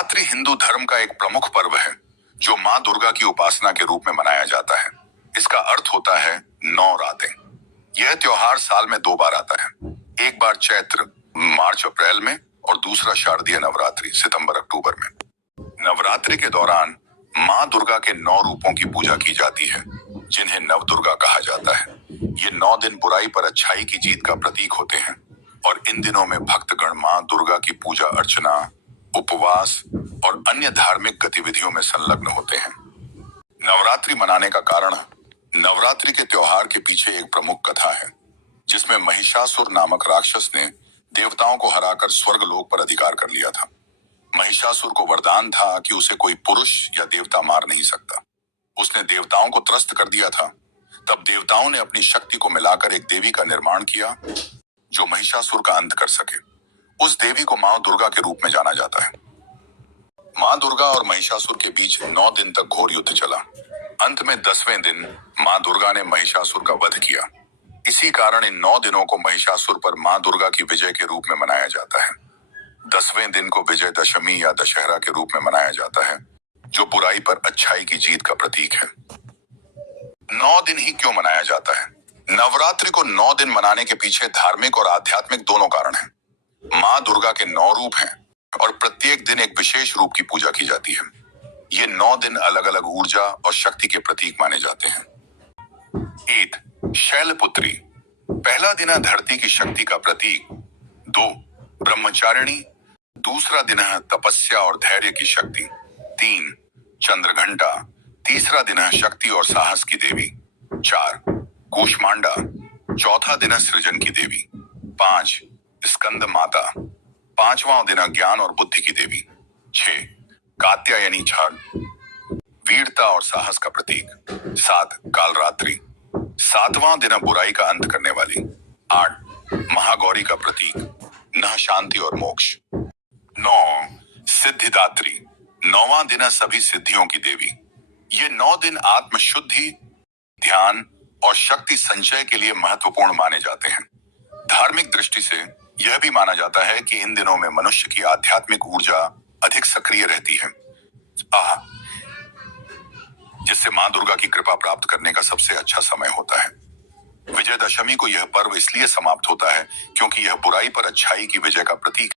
नवरात्रि हिंदू धर्म का एक प्रमुख पर्व है जो माँ दुर्गा की उपासना के रूप में मनाया जाता है। इसका अर्थ होता है 9 रातें। यह त्योहार साल में 2 बार आता है, एक बार चैत्र मार्च अप्रैल में और दूसरा शारदीय नवरात्रि सितंबर अक्टूबर में। नवरात्रि के दौरान माँ दुर्गा के 9 रूपों की पूजा की जाती है, जिन्हें नव दुर्गा कहा जाता है। ये 9 दिन बुराई पर अच्छाई की जीत का प्रतीक होते हैं और इन दिनों में भक्तगण माँ दुर्गा की पूजा अर्चना, उपवास और अन्य धार्मिक गतिविधियों में संलग्न होते हैं। नवरात्रि मनाने का कारण, नवरात्रि के त्योहार के पीछे एक प्रमुख कथा है, जिसमें महिषासुर नामक राक्षस ने देवताओं को हराकर स्वर्ग लोक पर अधिकार कर लिया था। महिषासुर को वरदान था कि उसे कोई पुरुष या देवता मार नहीं सकता। उसने देवताओं को त्रस्त कर दिया था। तब देवताओं ने अपनी शक्ति को मिलाकर एक देवी का निर्माण किया जो महिषासुर का अंत कर सके। उस देवी को माँ दुर्गा के रूप में जाना जाता है। माँ दुर्गा और महिषासुर के बीच 9 दिन तक घोर युद्ध चला। अंत में 10वें दिन माँ दुर्गा ने महिषासुर का वध किया। इसी कारण इन 9 दिनों को महिषासुर पर माँ दुर्गा की विजय के रूप में मनाया जाता है। 10वें दिन को विजयदशमी या दशहरा के रूप में मनाया जाता है, जो बुराई पर अच्छाई की जीत का प्रतीक है। 9 दिन ही क्यों मनाया जाता है? नवरात्रि को 9 दिन मनाने के पीछे धार्मिक और आध्यात्मिक दोनों कारण हैं। माँ दुर्गा के 9 रूप हैं और प्रत्येक दिन एक विशेष रूप की पूजा की जाती है। ये 9 दिन अलग अलग ऊर्जा और शक्ति के प्रतीक माने जाते हैं। 1. शैलपुत्री। पहला दिन है धरती की शक्ति का प्रतीक। 2. ब्रह्मचारिणी। दूसरा दिन है तपस्या और धैर्य की शक्ति। 3. चंद्रघंटा। तीसरा दिन है शक्ति और साहस की देवी। 4. कूष्मांडा। चौथा दिन है सृजन की देवी। 5. स्कंद माता। 5वां दिन है ज्ञान और बुद्धि की देवी। 6. कात्यायनी छाड़, वीरता और साहस का प्रतीक। 7. कालरात्रि। 7वां दिन है बुराई का अंत करने वाली। 8. महागौरी का प्रतीक, नह शांति और मोक्ष। 9. सिद्धिदात्री। 9वां दिन है सभी सिद्धियों की देवी। ये 9 दिन आत्मशुद्धि, ध्यान और शक्ति संचय के लिए महत्वपूर्ण माने जाते हैं। धार्मिक दृष्टि से यह भी माना जाता है कि इन दिनों में मनुष्य की आध्यात्मिक ऊर्जा अधिक सक्रिय रहती है, जिससे मां दुर्गा की कृपा प्राप्त करने का सबसे अच्छा समय होता है। विजयदशमी को यह पर्व इसलिए समाप्त होता है क्योंकि यह बुराई पर अच्छाई की विजय का प्रतीक